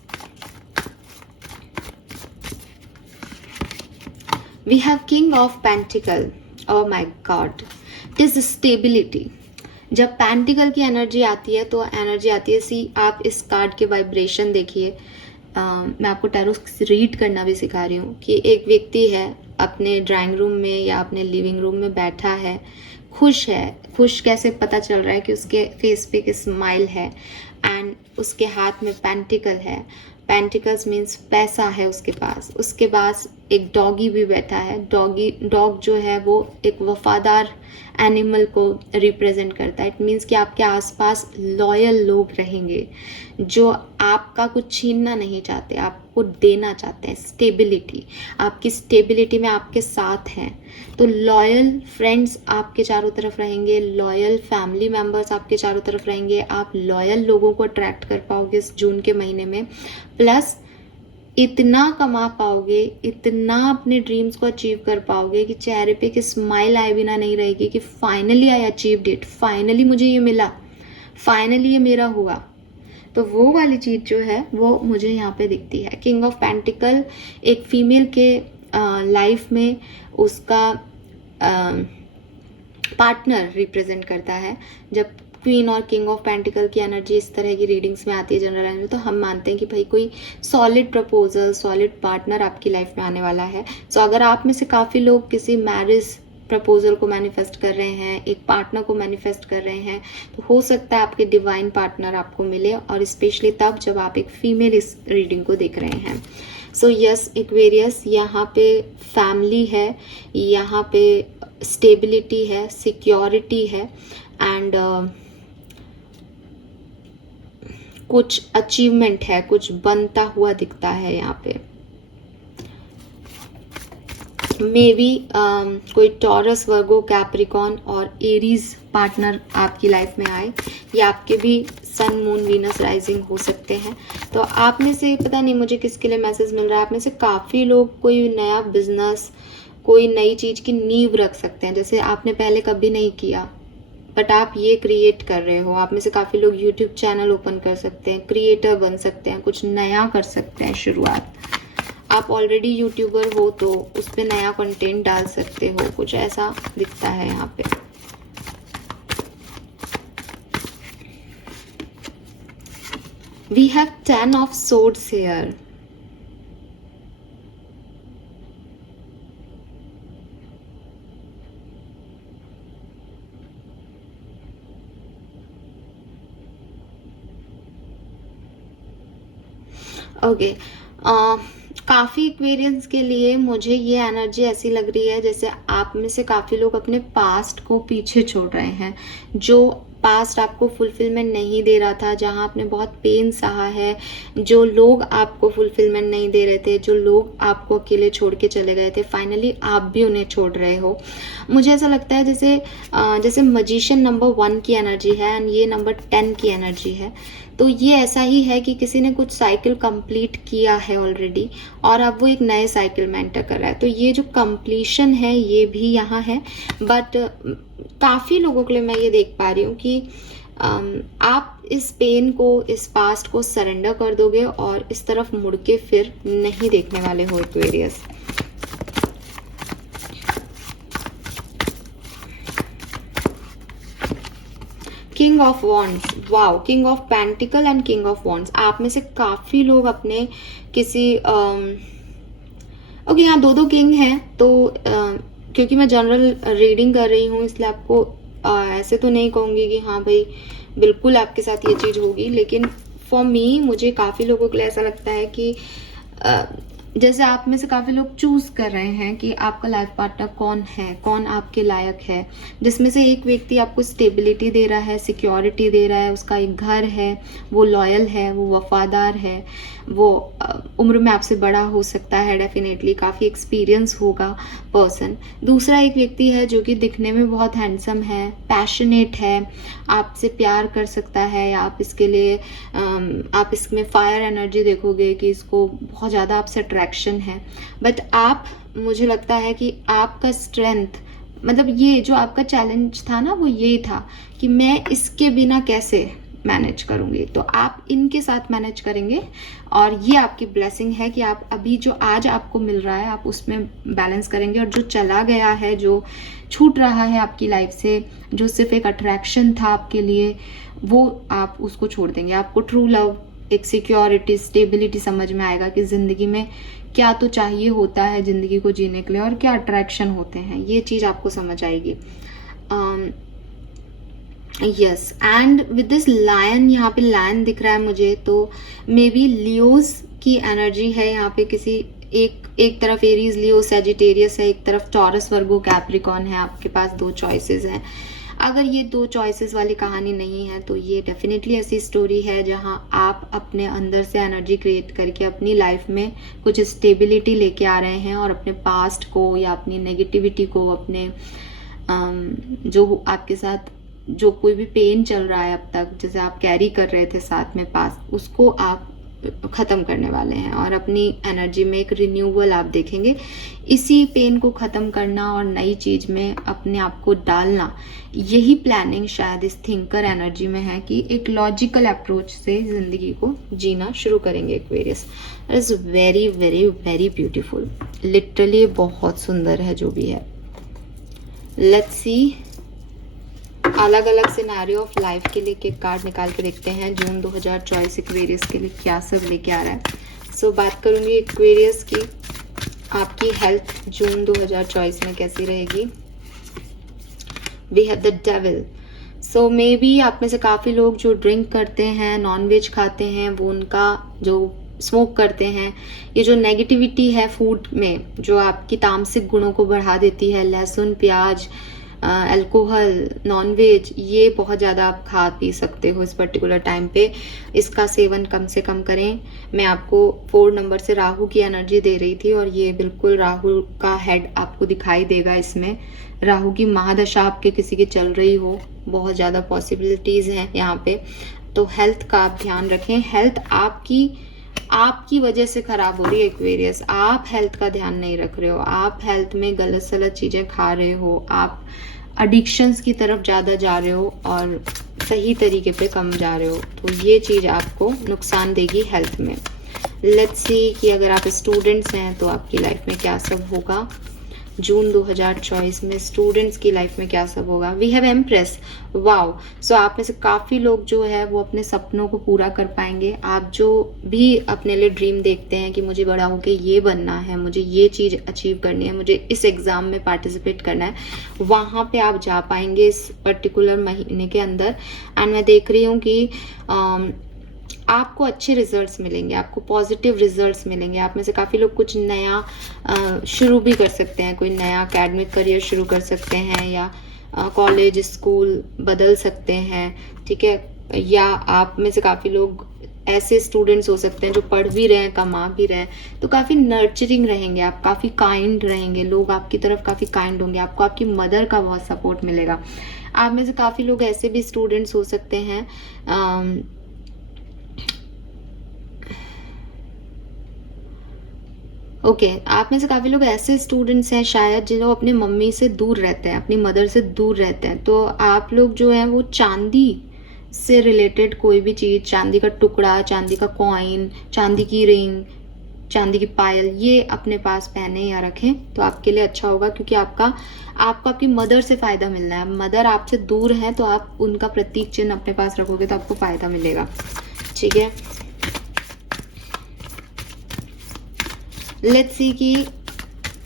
We have king of pentacle, oh my god, it is stability. जब पेंटिकल की एनर्जी आती है तो एनर्जी आती है, सी आप इस कार्ड के वाइब्रेशन देखिए। मैं आपको टैरो रीड करना भी सिखा रही हूँ कि एक व्यक्ति है अपने ड्राइंग रूम में या अपने लिविंग रूम में बैठा है, खुश है। खुश कैसे पता चल रहा है कि उसके फेस पे एक स्माइल है एंड उसके हाथ में पेंटिकल है। पेंटिकल्स मीन्स पैसा है उसके पास। उसके पास एक डॉगी भी बैठा है। डॉग जो है वो एक वफादार एनिमल को रिप्रेजेंट करता है। इट मीन्स कि आपके आसपास लॉयल लोग रहेंगे जो आपका कुछ छीनना नहीं चाहते, आपको देना चाहते हैं। स्टेबिलिटी, आपकी स्टेबिलिटी में आपके साथ हैं। तो लॉयल फ्रेंड्स आपके चारों तरफ रहेंगे, लॉयल फैमिली मेम्बर्स आपके चारों तरफ रहेंगे। आप लॉयल लोगों को अट्रैक्ट कर पाओगे इस जून के महीने में। प्लस इतना कमा पाओगे, इतना अपने ड्रीम्स को अचीव कर पाओगे कि चेहरे पे एक स्माइल आए बिना नहीं रहेगी कि finally I achieved it, finally मुझे ये मिला, फाइनली ये मेरा हुआ। तो वो वाली चीज़ जो है वो मुझे यहाँ पे दिखती है। किंग ऑफ पेंटिकल एक फीमेल के लाइफ में उसका पार्टनर रिप्रेजेंट करता है। जब क्वीन और किंग ऑफ पेंटिकल की एनर्जी इस तरह की रीडिंग्स में आती है जनरल एनर्जी, तो हम मानते हैं कि भाई कोई सॉलिड प्रपोजल, सॉलिड पार्टनर आपकी लाइफ में आने वाला है। सो अगर आप में से काफ़ी लोग किसी मैरिज प्रपोजल को मैनिफेस्ट कर रहे हैं, एक पार्टनर को मैनिफेस्ट कर रहे हैं, तो हो सकता है आपके डिवाइन पार्टनर आपको मिले, और स्पेशली तब जब आप एक फीमेल इस रीडिंग को देख रहे हैं। सो यस एक्वेरियस, यहाँ पे फैमिली है, यहाँ पे स्टेबिलिटी है, सिक्योरिटी है एंड कुछ अचीवमेंट है, कुछ बनता हुआ दिखता है यहाँ पे। मे बी कोई टॉरस, वर्गो, कैप्रिकॉन और एरीज पार्टनर आपकी लाइफ में आए, या आपके भी सन, मून, वीनस, राइजिंग हो सकते हैं। तो आप में से, पता नहीं मुझे किसके लिए मैसेज मिल रहा है, आप में से काफ़ी लोग कोई नया बिजनेस, कोई नई चीज़ की नींव रख सकते हैं, जैसे आपने पहले कभी नहीं किया बट आप ये क्रिएट कर रहे हो। आप में से काफ़ी लोग यूट्यूब चैनल ओपन कर सकते हैं, क्रिएटर बन सकते हैं, कुछ नया कर सकते हैं शुरुआत। आप ऑलरेडी यूट्यूबर हो तो उस पर नया कंटेंट डाल सकते हो, कुछ ऐसा दिखता है यहाँ पे। We have 10 of swords here. Okay, काफ़ी एक्वेरियंस के लिए मुझे ये एनर्जी ऐसी लग रही है जैसे आप में से काफ़ी लोग अपने पास्ट को पीछे छोड़ रहे हैं। जो पास्ट आपको फुलफिलमेंट नहीं दे रहा था, जहाँ आपने बहुत पेन सहा है, जो लोग आपको फुलफिलमेंट नहीं दे रहे थे, जो लोग आपको अकेले छोड़ के चले गए थे, फाइनली आप भी उन्हें छोड़ रहे हो। मुझे ऐसा लगता है जैसे मजिशियन नंबर 1 की एनर्जी है एंड ये नंबर 10 की एनर्जी है। तो ये ऐसा ही है कि किसी ने कुछ साइकिल कंप्लीट किया है ऑलरेडी और अब वो एक नए साइकिल में एंटर कर रहा है। तो ये जो कंप्लीशन है ये भी यहाँ है, बट काफ़ी लोगों के लिए मैं ये देख पा रही हूँ कि आप इस पेन को, इस पास्ट को सरेंडर कर दोगे और इस तरफ मुड़ के फिर नहीं देखने वाले हो Aquarius. King of wands, wow, king of pentacle and king of wands. आप में से काफ़ी लोग अपने किसी ओके, यहाँ दो किंग हैं, तो क्योंकि मैं जनरल रीडिंग कर रही हूँ इसलिए आपको ऐसे तो नहीं कहूँगी कि हाँ भाई बिल्कुल आपके साथ ये चीज़ होगी, लेकिन फॉर मी, मुझे काफ़ी लोगों के लिए ऐसा लगता है कि जैसे आप में से काफ़ी लोग चूज़ कर रहे हैं कि आपका लाइफ पार्टनर कौन है, कौन आपके लायक है, जिसमें से एक व्यक्ति आपको स्टेबिलिटी दे रहा है, सिक्योरिटी दे रहा है, उसका एक घर है, वो लॉयल है, वो वफादार है, वो उम्र में आपसे बड़ा हो सकता है, डेफिनेटली काफ़ी एक्सपीरियंस होगा पर्सन। दूसरा एक व्यक्ति है जो कि दिखने में बहुत हैंडसम है, पैशनेट है, आपसे प्यार कर सकता है, या आप इसके लिए आप इसमें फायर एनर्जी देखोगे कि इसको बहुत ज़्यादा आपसे अट्रैक्शन है। बट आप, मुझे लगता है कि आपका स्ट्रेंथ, मतलब ये जो आपका चैलेंज था ना, वो यही था कि मैं इसके बिना कैसे मैनेज करूँगी, तो आप इनके साथ मैनेज करेंगे। और ये आपकी ब्लेसिंग है कि आप अभी जो आज आपको मिल रहा है आप उसमें बैलेंस करेंगे, और जो चला गया है, जो छूट रहा है आपकी लाइफ से, जो सिर्फ एक अट्रैक्शन था आपके लिए, वो आप उसको छोड़ देंगे। आपको ट्रू लव, एक सिक्योरिटी, स्टेबिलिटी समझ में आएगा कि ज़िंदगी में क्या तो चाहिए होता है ज़िंदगी को जीने के लिए, और क्या अट्रैक्शन होते हैं, ये चीज़ आपको समझ आएगी। Yes, and with this lion, यहाँ पे लायन दिख रहा है मुझे, तो मे बी लियोज की एनर्जी है यहाँ पे। किसी एक तरफ एरीज, लियो, सैजिटेरियस है, एक तरफ टॉरस, वर्गो, कैप्रिकॉन है। आपके पास दो चॉइसेस हैं। अगर ये दो चॉइसेस वाली कहानी नहीं है तो ये डेफिनेटली ऐसी स्टोरी है जहां आप अपने अंदर से एनर्जी क्रिएट करके अपनी लाइफ में कुछ स्टेबिलिटी लेके आ रहे हैं, और अपने पास्ट को या अपनी नेगेटिविटी को, अपने जो आपके साथ जो कोई भी पेन चल रहा है अब तक, जैसे आप कैरी कर रहे थे साथ में पास्ट, उसको आप ख़त्म करने वाले हैं, और अपनी एनर्जी में एक रिन्यूअल आप देखेंगे। इसी पेन को ख़त्म करना और नई चीज़ में अपने आप को डालना, यही प्लानिंग शायद इस थिंकर एनर्जी में है कि एक लॉजिकल अप्रोच से ज़िंदगी को जीना शुरू करेंगे Aquarius. It's very very very beautiful, literally बहुत सुंदर है जो भी है। लेट्स सी, अलग अलग सिनेरियो ऑफ लाइफ के लिए एक कार्ड निकाल के देखते हैं जून 2024 एक्वेरियस के लिए क्या सब लेके आ रहा है। सो बात करूंगी एक्वेरियस की, आपकी हेल्थ जून 2024 में कैसी रहेगी। We have the devil. So maybe आप में से काफ़ी लोग जो ड्रिंक करते हैं, नॉनवेज खाते हैं, वो उनका जो स्मोक करते हैं, ये जो नेगेटिविटी है फूड में जो आपकी तामसिक गुणों को बढ़ा देती है, लहसुन, प्याज, अल्कोहल, नॉनवेज, ये बहुत ज़्यादा आप खा पी सकते हो इस पर्टिकुलर टाइम पे। इसका सेवन कम से कम करें। मैं आपको 4 नंबर से राहु की एनर्जी दे रही थी, और ये बिल्कुल राहु का हेड आपको दिखाई देगा इसमें। राहु की महादशा आपके किसी की चल रही हो, बहुत ज़्यादा पॉसिबिलिटीज़ हैं यहाँ पे। तो हेल्थ का आप ध्यान रखें। हेल्थ आपकी वजह से खराब हो रही है एक्वेरियस। आप हेल्थ का ध्यान नहीं रख रहे हो, आप हेल्थ में गलत सलत चीज़ें खा रहे हो, आप एडिक्शंस की तरफ ज़्यादा जा रहे हो और सही तरीके पे कम जा रहे हो, तो ये चीज़ आपको नुकसान देगी हेल्थ में। लेट्स सी कि अगर आप स्टूडेंट्स हैं तो आपकी लाइफ में क्या सब होगा जून 2024 में। स्टूडेंट्स की लाइफ में क्या सब होगा। We have empress, wow. So आप में से काफ़ी लोग जो है वो अपने सपनों को पूरा कर पाएंगे। आप जो भी अपने लिए ड्रीम देखते हैं कि मुझे बड़ा होके ये बनना है, मुझे ये चीज़ अचीव करनी है, मुझे इस एग्ज़ाम में पार्टिसिपेट करना है, वहाँ पे आप जा पाएंगे इस पर्टिकुलर महीने के अंदर। एंड मैं देख रही हूँ कि आपको अच्छे रिजल्ट्स मिलेंगे, आपको पॉजिटिव रिजल्ट्स मिलेंगे। आप में से काफ़ी लोग कुछ नया शुरू भी कर सकते हैं, कोई नया एकेडमिक करियर शुरू कर सकते हैं, या कॉलेज, स्कूल बदल सकते हैं, ठीक है। या आप में से काफ़ी लोग ऐसे स्टूडेंट्स हो सकते हैं जो पढ़ भी रहे हैं, कमा भी रहे हैं, तो काफ़ी नर्चरिंग रहेंगे आप, काफ़ी काइंड रहेंगे, लोग आपकी तरफ काफ़ी काइंड होंगे, आपको आपकी मदर का बहुत सपोर्ट मिलेगा। आप में से काफ़ी लोग ऐसे भी स्टूडेंट्स हो सकते हैं आप में से काफ़ी लोग ऐसे स्टूडेंट्स हैं शायद जो अपनी मम्मी से दूर रहते हैं, अपनी मदर से दूर रहते हैं। तो आप लोग जो हैं वो चांदी से रिलेटेड कोई भी चीज़, चांदी का टुकड़ा, चांदी का कॉइन, चांदी की रिंग, चांदी की पायल, ये अपने पास पहने या रखें तो आपके लिए अच्छा होगा, क्योंकि आपको आपकी मदर से फ़ायदा मिलना है। मदर आपसे दूर है तो आप उनका प्रतीक चिन्ह अपने पास रखोगे तो आपको फ़ायदा मिलेगा, ठीक है। लेट्स सी कि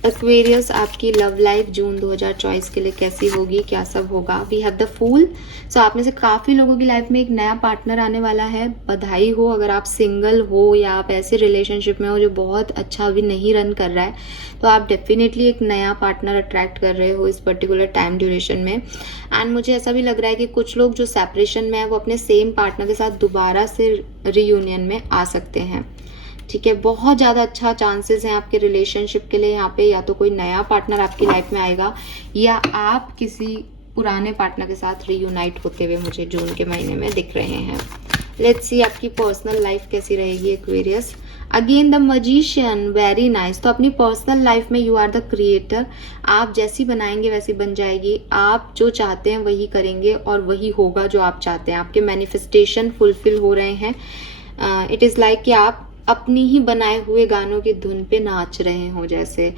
एक्वेरियस, आपकी लव लाइफ जून 2024 के लिए कैसी होगी, क्या सब होगा? We have the fool. So आप में से काफ़ी लोगों की लाइफ में एक नया पार्टनर आने वाला है। बधाई हो अगर आप सिंगल हो या आप ऐसे रिलेशनशिप में हो जो बहुत अच्छा अभी नहीं रन कर रहा है, तो आप डेफिनेटली एक नया पार्टनर अट्रैक्ट कर रहे हो इस पर्टिकुलर टाइम ड्यूरेशन में। एंड मुझे ऐसा भी लग रहा है कि कुछ लोग जो सेपरेशन में है वो अपने सेम पार्टनर के साथ दोबारा से रीयूनियन में आ सकते हैं। ठीक है, बहुत ज़्यादा अच्छा चांसेस हैं आपके रिलेशनशिप के लिए यहाँ पे। या तो कोई नया पार्टनर आपकी लाइफ में आएगा या आप किसी पुराने पार्टनर के साथ रीयूनाइट होते हुए मुझे जून के महीने में दिख रहे हैं। लेट्स सी आपकी पर्सनल लाइफ कैसी रहेगी Aquarius. Again the magician, very nice. तो अपनी पर्सनल लाइफ में यू आर द क्रिएटर। आप जैसी बनाएंगे वैसी बन जाएगी। आप जो चाहते हैं वही करेंगे और वही होगा जो आप चाहते हैं। आपके मैनिफेस्टेशन फुलफिल हो रहे हैं। इट इज़ लाइक कि आप अपनी ही बनाए हुए गानों की धुन पे नाच रहे हो, जैसे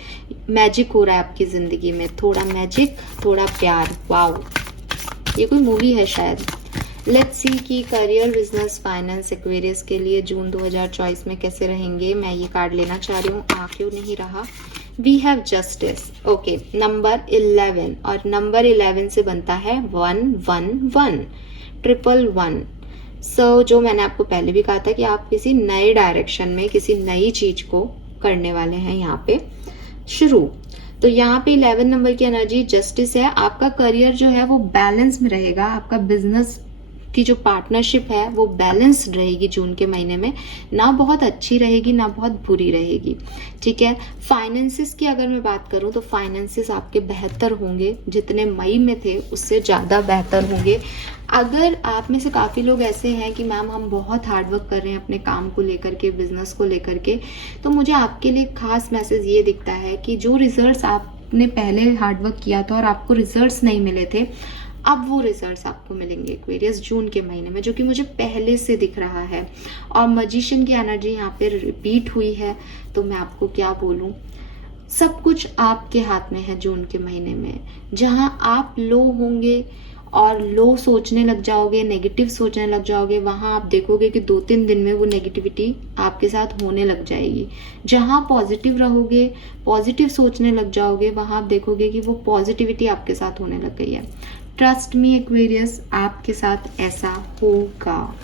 मैजिक हो रहा है आपकी ज़िंदगी में। थोड़ा मैजिक, थोड़ा प्यार। वाओ, ये कोई मूवी है शायद। लेट्स सी कि करियर, बिजनेस, फाइनेंस एक्वेरियस के लिए जून 2024 में कैसे रहेंगे। मैं ये कार्ड लेना चाह रही हूँ, आ क्यों नहीं रहा। We have justice. Okay, number 11, और नंबर 11 से बनता है 111, 111। जो मैंने आपको पहले भी कहा था कि आप किसी नए डायरेक्शन में किसी नई चीज को करने वाले हैं यहाँ पे शुरू। तो यहाँ पे 11 नंबर की एनर्जी जस्टिस है। आपका करियर जो है वो बैलेंस में रहेगा। आपका बिजनेस की जो पार्टनरशिप है वो बैलेंस्ड रहेगी जून के महीने में। ना बहुत अच्छी रहेगी ना बहुत बुरी रहेगी। ठीक है, फाइनेंसिस की अगर मैं बात करूं तो फाइनेंसिस आपके बेहतर होंगे। जितने मई में थे उससे ज़्यादा बेहतर होंगे। अगर आप में से काफ़ी लोग ऐसे हैं कि मैम हम बहुत हार्डवर्क कर रहे हैं अपने काम को लेकर के, बिजनेस को लेकर के, तो मुझे आपके लिए खास मैसेज ये दिखता है कि जो रिजल्ट्स आपने पहले हार्डवर्क किया था और आपको रिजल्ट्स नहीं मिले थे, अब वो रिजल्ट्स आपको मिलेंगे एक्वेरियस जून के महीने में, जो कि मुझे पहले से दिख रहा है। और मजिशियन की एनर्जी यहाँ पे रिपीट हुई है। तो मैं आपको क्या बोलूँ, सब कुछ आपके हाथ में है जून के महीने में। जहाँ आप लो होंगे और लो सोचने लग जाओगे, नेगेटिव सोचने लग जाओगे, वहाँ आप देखोगे कि 2-3 दिन में वो नेगेटिविटी आपके साथ होने लग जाएगी। जहाँ पॉजिटिव रहोगे, पॉजिटिव सोचने लग जाओगे, वहाँ आप देखोगे कि वो पॉजिटिविटी आपके साथ होने लग गई है। ट्रस्ट मी एक्वेरियस, आपके साथ ऐसा होगा।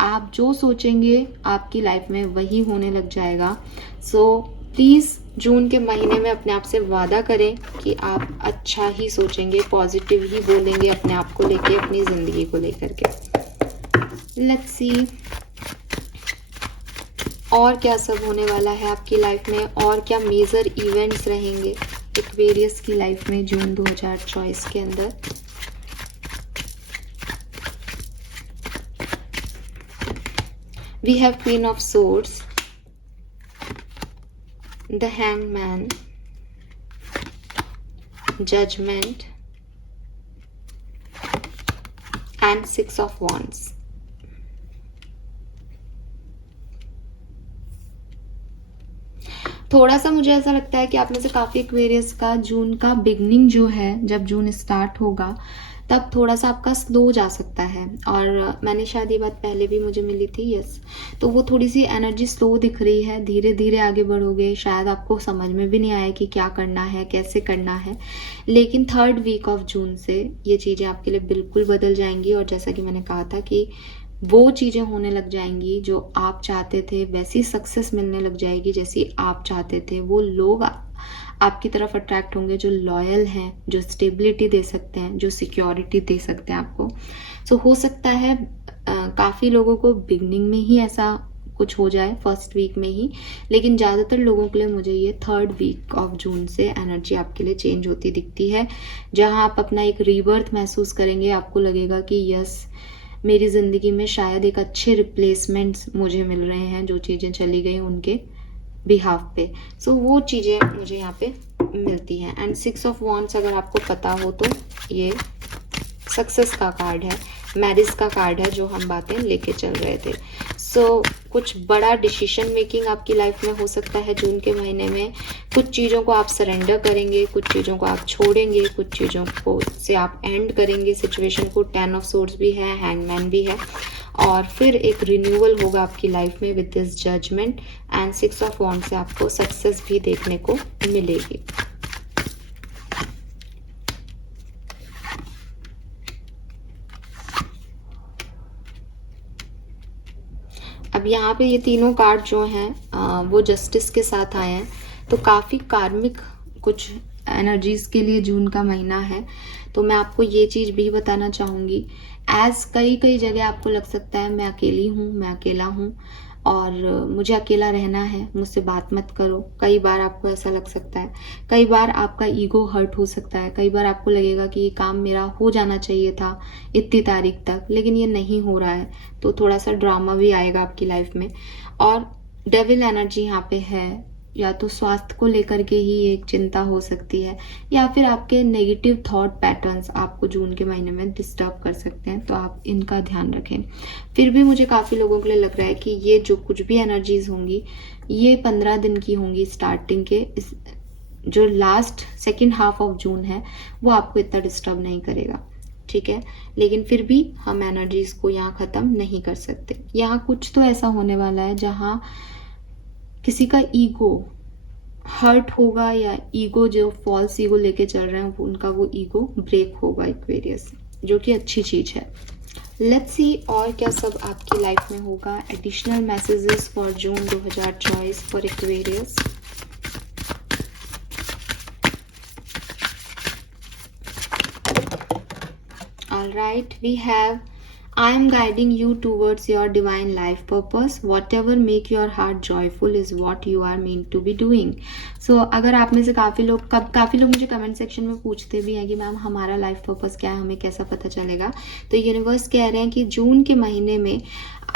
आप जो सोचेंगे आपकी लाइफ में वही होने लग जाएगा। सो प्लीज़ जून के महीने में अपने आप से वादा करें कि आप अच्छा ही सोचेंगे, पॉजिटिव ही बोलेंगे अपने आप को लेके, अपनी ज़िंदगी को लेकर के। लेट्स सी और क्या सब होने वाला है आपकी लाइफ में, और क्या मेजर इवेंट्स रहेंगे एक्वेरियस की लाइफ में जून 2024 के अंदर। We have Queen of Swords, the Hanged Man, Judgment, and Six of Wands. थोड़ा सा मुझे ऐसा लगता है कि आप में से काफ़ी एक्वेरियस का जून का बिगनिंग जो है, जब जून स्टार्ट होगा तब थोड़ा सा आपका स्लो जा सकता है। और मैंने शायद ये बात पहले भी मुझे मिली थी, यस। तो वो थोड़ी सी एनर्जी स्लो दिख रही है, धीरे धीरे आगे बढ़ोगे। शायद आपको समझ में भी नहीं आया कि क्या करना है, कैसे करना है। लेकिन 3rd वीक ऑफ जून से ये चीज़ें आपके लिए बिल्कुल बदल जाएंगी। और जैसा कि मैंने कहा था कि वो चीज़ें होने लग जाएंगी जो आप चाहते थे, वैसी सक्सेस मिलने लग जाएगी जैसी आप चाहते थे। वो लोग आपकी तरफ अट्रैक्ट होंगे जो लॉयल हैं, जो स्टेबिलिटी दे सकते हैं, जो सिक्योरिटी दे सकते हैं आपको। सो हो सकता है काफ़ी लोगों को बिगनिंग में ही ऐसा कुछ हो जाए, 1st वीक में ही। लेकिन ज़्यादातर लोगों के लिए मुझे ये 3rd वीक ऑफ जून से एनर्जी आपके लिए चेंज होती दिखती है, जहाँ आप अपना एक रीबर्थ महसूस करेंगे। आपको लगेगा कि यस, मेरी ज़िंदगी में शायद एक अच्छे रिप्लेसमेंट्स मुझे मिल रहे हैं, जो चीज़ें चली गई उनके बिहाफ पे। सो वो चीज़ें मुझे यहाँ पे मिलती हैं। एंड 6 ऑफ वॉन्ड्स अगर आपको पता हो तो ये सक्सेस का कार्ड है, मैरिज का कार्ड है, जो हम बातें लेके चल रहे थे। सो कुछ बड़ा डिसीजन मेकिंग आपकी लाइफ में हो सकता है जून के महीने में। कुछ चीज़ों को आप सरेंडर करेंगे, कुछ चीज़ों को आप छोड़ेंगे, कुछ चीज़ों को से आप एंड करेंगे सिचुएशन को। 10 ऑफ सोर्ड्स भी है, हैंगमैन भी है। और फिर एक रिन्यूअल होगा आपकी लाइफ में with this judgement and 6 of wands से आपको सक्सेस भी देखने को मिलेगी। अब यहाँ पे ये तीनों कार्ड जो हैं वो जस्टिस के साथ आए हैं, तो काफ़ी कार्मिक कुछ एनर्जीज के लिए जून का महीना है। तो मैं आपको ये चीज़ भी बताना चाहूँगी, एज कई कई जगह आपको लग सकता है मैं अकेली हूँ, मैं अकेला हूँ और मुझे अकेला रहना है, मुझसे बात मत करो। कई बार आपको ऐसा लग सकता है, कई बार आपका ईगो हर्ट हो सकता है, कई बार आपको लगेगा कि ये काम मेरा हो जाना चाहिए था इतनी तारीख तक, लेकिन ये नहीं हो रहा है, तो थोड़ा सा ड्रामा भी आएगा आपकी लाइफ में। और डेविल एनर्जी यहाँ पे है, या तो स्वास्थ्य को लेकर के ही एक चिंता हो सकती है, या फिर आपके नेगेटिव थॉट पैटर्न्स आपको जून के महीने में डिस्टर्ब कर सकते हैं, तो आप इनका ध्यान रखें। फिर भी मुझे काफ़ी लोगों के लिए लग रहा है कि ये जो कुछ भी एनर्जीज होंगी ये 15 दिन की होंगी स्टार्टिंग के, इस जो last second half of June है वो आपको इतना डिस्टर्ब नहीं करेगा, ठीक है। लेकिन फिर भी हम एनर्जीज को यहाँ ख़त्म नहीं कर सकते। यहाँ कुछ तो ऐसा होने वाला है जहाँ किसी का ईगो हर्ट होगा, या ईगो जो फॉल्स ईगो लेके चल रहे हैं उनका वो ईगो ब्रेक होगा एक्वेरियस, जो कि अच्छी चीज़ है। लेट्स सी और क्या सब आपकी लाइफ में होगा। Additional messages for June 2024 for Aquarius. Alright, we have I am guiding you towards your divine life purpose. Whatever make your heart joyful is what you are meant to be doing. So अगर आप में से काफ़ी लोग मुझे कमेंट सेक्शन में पूछते भी हैं कि मैम हमारा लाइफ पर्पस क्या है, हमें कैसा पता चलेगा, तो यूनिवर्स कह रहे हैं कि जून के महीने में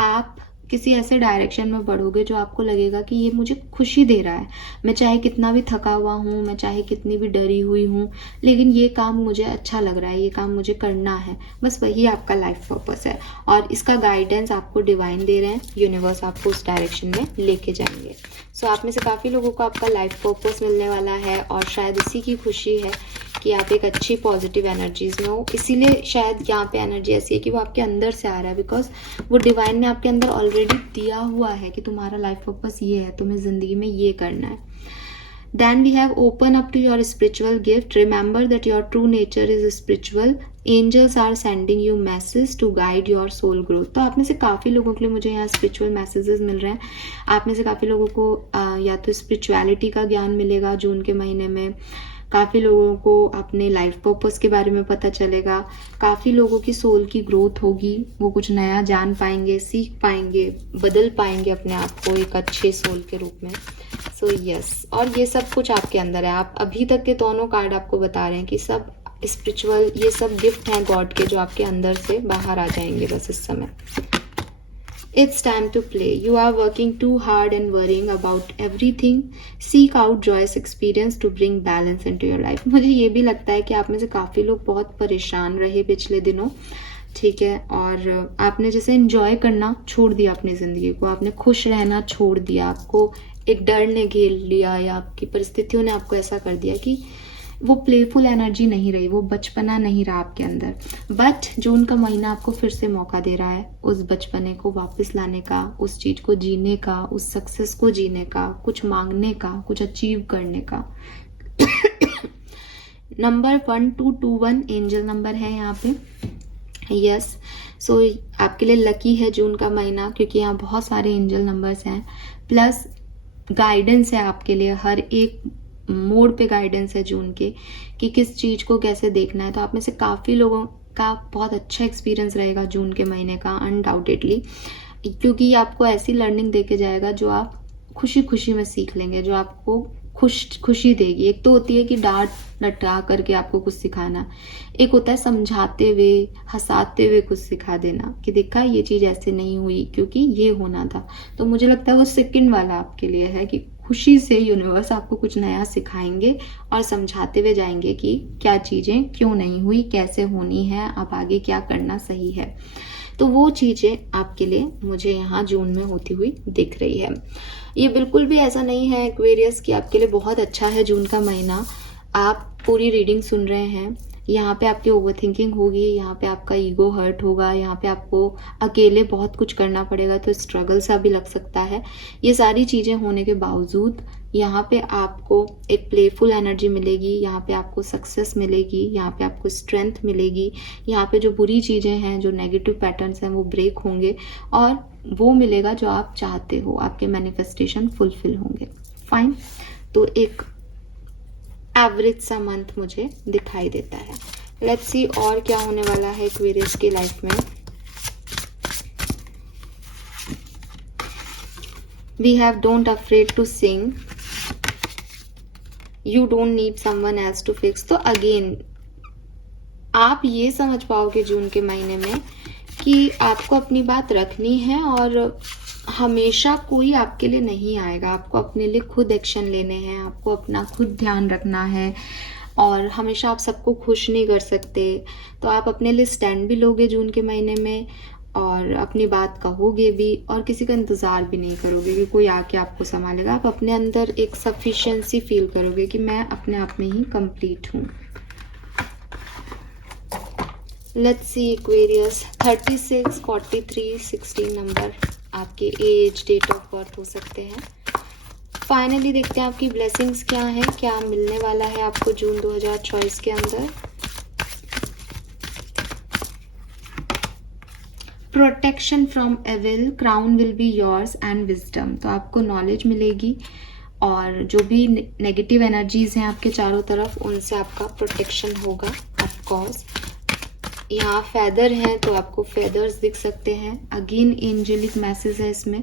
आप किसी ऐसे डायरेक्शन में बढ़ोगे जो आपको लगेगा कि ये मुझे खुशी दे रहा है। मैं चाहे कितना भी थका हुआ हूँ, मैं चाहे कितनी भी डरी हुई हूँ, लेकिन ये काम मुझे अच्छा लग रहा है, ये काम मुझे करना है। बस वही आपका लाइफ पर्पस है और इसका गाइडेंस आपको डिवाइन दे रहे हैं, यूनिवर्स आपको उस डायरेक्शन में लेके जाएंगे। सो आप में से काफ़ी लोगों को आपका लाइफ पर्पस मिलने वाला है और शायद इसी की खुशी है कि आप एक अच्छी पॉजिटिव एनर्जीज में हो। इसीलिए शायद यहाँ पे एनर्जी ऐसी है कि वो आपके अंदर से आ रहा है, बिकॉज वो डिवाइन ने आपके अंदर ऑलरेडी दिया हुआ है कि तुम्हारा लाइफ पर्पस ये है, तुम्हें ज़िंदगी में ये करना है। Then we have open up to your spiritual gift. Remember that your true nature is spiritual. Angels are sending you messages to guide your soul growth. तो आप में से काफ़ी लोगों के लिए मुझे यहाँ स्पिरिचुअल मैसेजेस मिल रहे हैं। आप में से काफ़ी लोगों को या तो स्पिरिचुअलिटी का ज्ञान मिलेगा जून के महीने में, काफ़ी लोगों को अपने लाइफ पर्पस के बारे में पता चलेगा, काफ़ी लोगों की सोल की ग्रोथ होगी, वो कुछ नया जान पाएंगे, सीख पाएंगे, बदल पाएंगे अपने आप को एक अच्छे सोल के रूप में। सो यस, और ये सब कुछ आपके अंदर है। आप अभी तक के दोनों कार्ड आपको बता रहे हैं कि सब स्पिरिचुअल, ये सब गिफ्ट हैं गॉड के जो आपके अंदर से बाहर आ जाएंगे बस इस समय। It's time to play. You are working too hard and worrying about everything. Seek out joyous experience to bring balance into your life. मुझे ये भी लगता है कि आप में से काफ़ी लोग बहुत परेशान रहे पिछले दिनों, ठीक है, और आपने जैसे एंजॉय करना छोड़ दिया अपनी ज़िंदगी को, आपने खुश रहना छोड़ दिया, आपको एक डर ने घेर लिया या आपकी परिस्थितियों ने आपको ऐसा कर दिया कि वो प्लेफुल एनर्जी नहीं रही, वो बचपना नहीं रहा आपके अंदर। बट जून का महीना आपको फिर से मौका दे रहा है उस बचपने को वापस लाने का, उस चीज़ को जीने का, उस सक्सेस को जीने का, कुछ मांगने का, कुछ अचीव करने का। नंबर 1221 एंजल नंबर है यहाँ पे। यस, सो आपके लिए लकी है जून का महीना, क्योंकि यहाँ बहुत सारे एंजल नंबर्स हैं, प्लस गाइडेंस है आपके लिए, हर एक मोड पे गाइडेंस है जून के कि किस चीज़ को कैसे देखना है। तो आप में से काफ़ी लोगों का बहुत अच्छा एक्सपीरियंस रहेगा जून के महीने का अनडाउटेडली, क्योंकि ये आपको ऐसी लर्निंग दे के जाएगा जो आप खुशी खुशी में सीख लेंगे, जो आपको खुशी देगी। एक तो होती है कि डांट लटका करके आपको कुछ सिखाना, एक होता है समझाते हुए, हंसाते हुए कुछ सिखा देना कि देखा ये चीज़ ऐसे नहीं हुई क्योंकि ये होना था। तो मुझे लगता है वो सेकंड वाला आपके लिए है कि खुशी से यूनिवर्स आपको कुछ नया सिखाएंगे और समझाते हुए जाएंगे कि क्या चीज़ें क्यों नहीं हुई, कैसे होनी है, अब आगे क्या करना सही है। तो वो चीज़ें आपके लिए मुझे यहाँ जून में होती हुई दिख रही है। ये बिल्कुल भी ऐसा नहीं है एक्वेरियस कि आपके लिए बहुत अच्छा है जून का महीना। आप पूरी रीडिंग सुन रहे हैं, यहाँ पे आपकी ओवर थिंकिंग होगी, यहाँ पे आपका ईगो हर्ट होगा, यहाँ पे आपको अकेले बहुत कुछ करना पड़ेगा, तो स्ट्रगल सा भी लग सकता है। ये सारी चीज़ें होने के बावजूद यहाँ पे आपको एक प्लेफुल एनर्जी मिलेगी, यहाँ पे आपको सक्सेस मिलेगी, यहाँ पे आपको स्ट्रेंथ मिलेगी, यहाँ पे जो बुरी चीज़ें हैं, जो नेगेटिव पैटर्न्स हैं वो ब्रेक होंगे और वो मिलेगा जो आप चाहते हो, आपके मैनिफेस्टेशन फुलफिल होंगे। फाइन, तो एक एवरेज सा मंथ मुझे दिखाई देता है। लेट्स सी और क्या होने वाला है एक्वेरियस की लाइफ में। We have don't afraid to sing, you don't need someone else to fix. तो अगेन आप ये समझ पाओगे जून के महीने में कि आपको अपनी बात रखनी है और हमेशा कोई आपके लिए नहीं आएगा, आपको अपने लिए खुद एक्शन लेने हैं, आपको अपना खुद ध्यान रखना है और हमेशा आप सबको खुश नहीं कर सकते। तो आप अपने लिए स्टैंड भी लोगे जून के महीने में और अपनी बात कहोगे भी और किसी का इंतज़ार भी नहीं करोगे कि कोई आके आपको संभालेगा। आप अपने अंदर एक सफिशिएंसी फील करोगे कि मैं अपने आप में ही कंप्लीट हूँ। लेट्स सी एक्वेरियस, 36, 43, 16 नंबर आपके एज, डेट ऑफ बर्थ हो सकते हैं। फाइनली देखते हैं आपकी ब्लेसिंग्स क्या हैं, क्या मिलने वाला है आपको जून 2024 के अंदर। Protection from evil, crown will be yours and wisdom. तो आपको नॉलेज मिलेगी और जो भी नेगेटिव एनर्जीज हैं आपके चारों तरफ, उनसे आपका प्रोटेक्शन होगा। ऑफ कोर्स यहाँ फेदर हैं तो आपको फेदर्स दिख सकते हैं। अगेन एंजेलिक मैसेज है इसमें।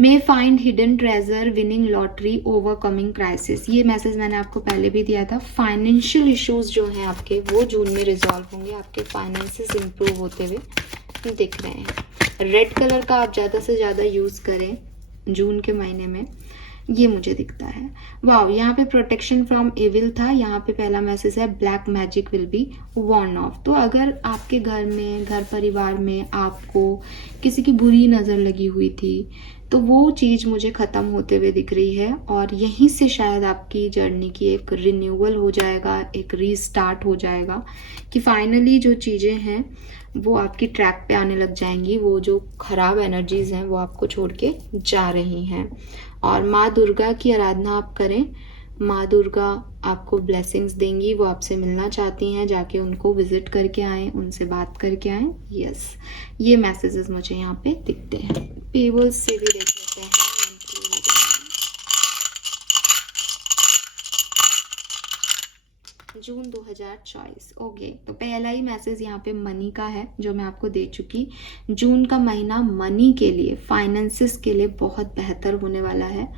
May find hidden treasure, winning lottery, overcoming crisis. ये मैसेज मैंने आपको पहले भी दिया था। फाइनेंशियल इश्यूज जो हैं आपके वो जून में रिजॉल्व होंगे, आपके फाइनेंसेस इंप्रूव होते हुए दिख रहे हैं। रेड कलर का आप ज़्यादा से ज़्यादा यूज़ करें जून के महीने में, ये मुझे दिखता है। वाह, यहाँ पे प्रोटेक्शन फ्रॉम एविल था, यहाँ पे पहला मैसेज है black magic will be Warne of. तो अगर आपके घर में, घर परिवार में आपको किसी की बुरी नज़र लगी हुई थी तो वो चीज़ मुझे ख़त्म होते हुए दिख रही है और यहीं से शायद आपकी जर्नी की एक रिन्यूअल हो जाएगा, एक रीस्टार्ट हो जाएगा कि फाइनली जो चीज़ें हैं वो आपकी ट्रैक पे आने लग जाएंगी। वो जो खराब एनर्जीज हैं वो आपको छोड़ के जा रही हैं। और माँ दुर्गा की आराधना आप करें, माँ दुर्गा आपको ब्लेसिंग्स देंगी, वो आपसे मिलना चाहती हैं, जाके उनको विजिट करके आएँ, उनसे बात करके आएँ। यस, ये मैसेजेस मुझे यहाँ पे दिखते हैं। पेबल्स से भी देख लेते हैं जून 2024। ओके, तो पहला ही मैसेज यहाँ पे मनी का है जो मैं आपको दे चुकी। जून का महीना मनी के लिए, फाइनेंसेस के लिए बहुत बेहतर होने वाला है।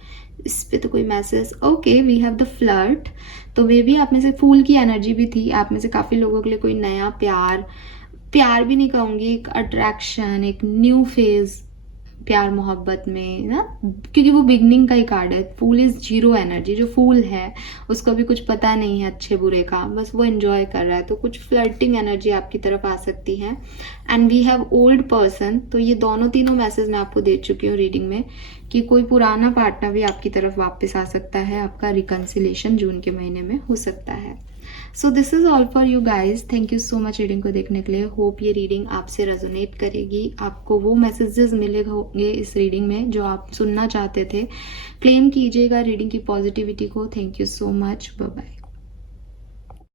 इस पे तो कोई message, okay we have the flirt. तो मे बी आप में से फूल की एनर्जी भी थी, आप में से काफ़ी लोगों के लिए कोई नया प्यार भी नहीं कहूँगी, एक अट्रैक्शन, एक न्यू फेज प्यार मोहब्बत में ना, क्योंकि वो बिगनिंग का ही कार्ड है। फूल इज जीरो एनर्जी, जो फूल है उसको अभी कुछ पता नहीं है अच्छे बुरे का, बस वो एंजॉय कर रहा है। तो कुछ फ्लर्टिंग एनर्जी आपकी तरफ आ सकती है। And we have old person. तो ये तीनों मैसेज मैं आपको दे चुकी हूँ रीडिंग में कि कोई पुराना पार्टनर भी आपकी तरफ वापस आ सकता है, आपका रिकन्सिलेशन जून के महीने में हो सकता है। So this is all for you guys. Thank you so much reading को देखने के लिए। होप ये रीडिंग आपसे रेजोनेट करेगी, आपको वो मैसेजेस मिले होंगे इस रीडिंग में जो आप सुनना चाहते थे। क्लेम कीजिएगा रीडिंग की पॉजिटिविटी को। Thank you so much, bye bye.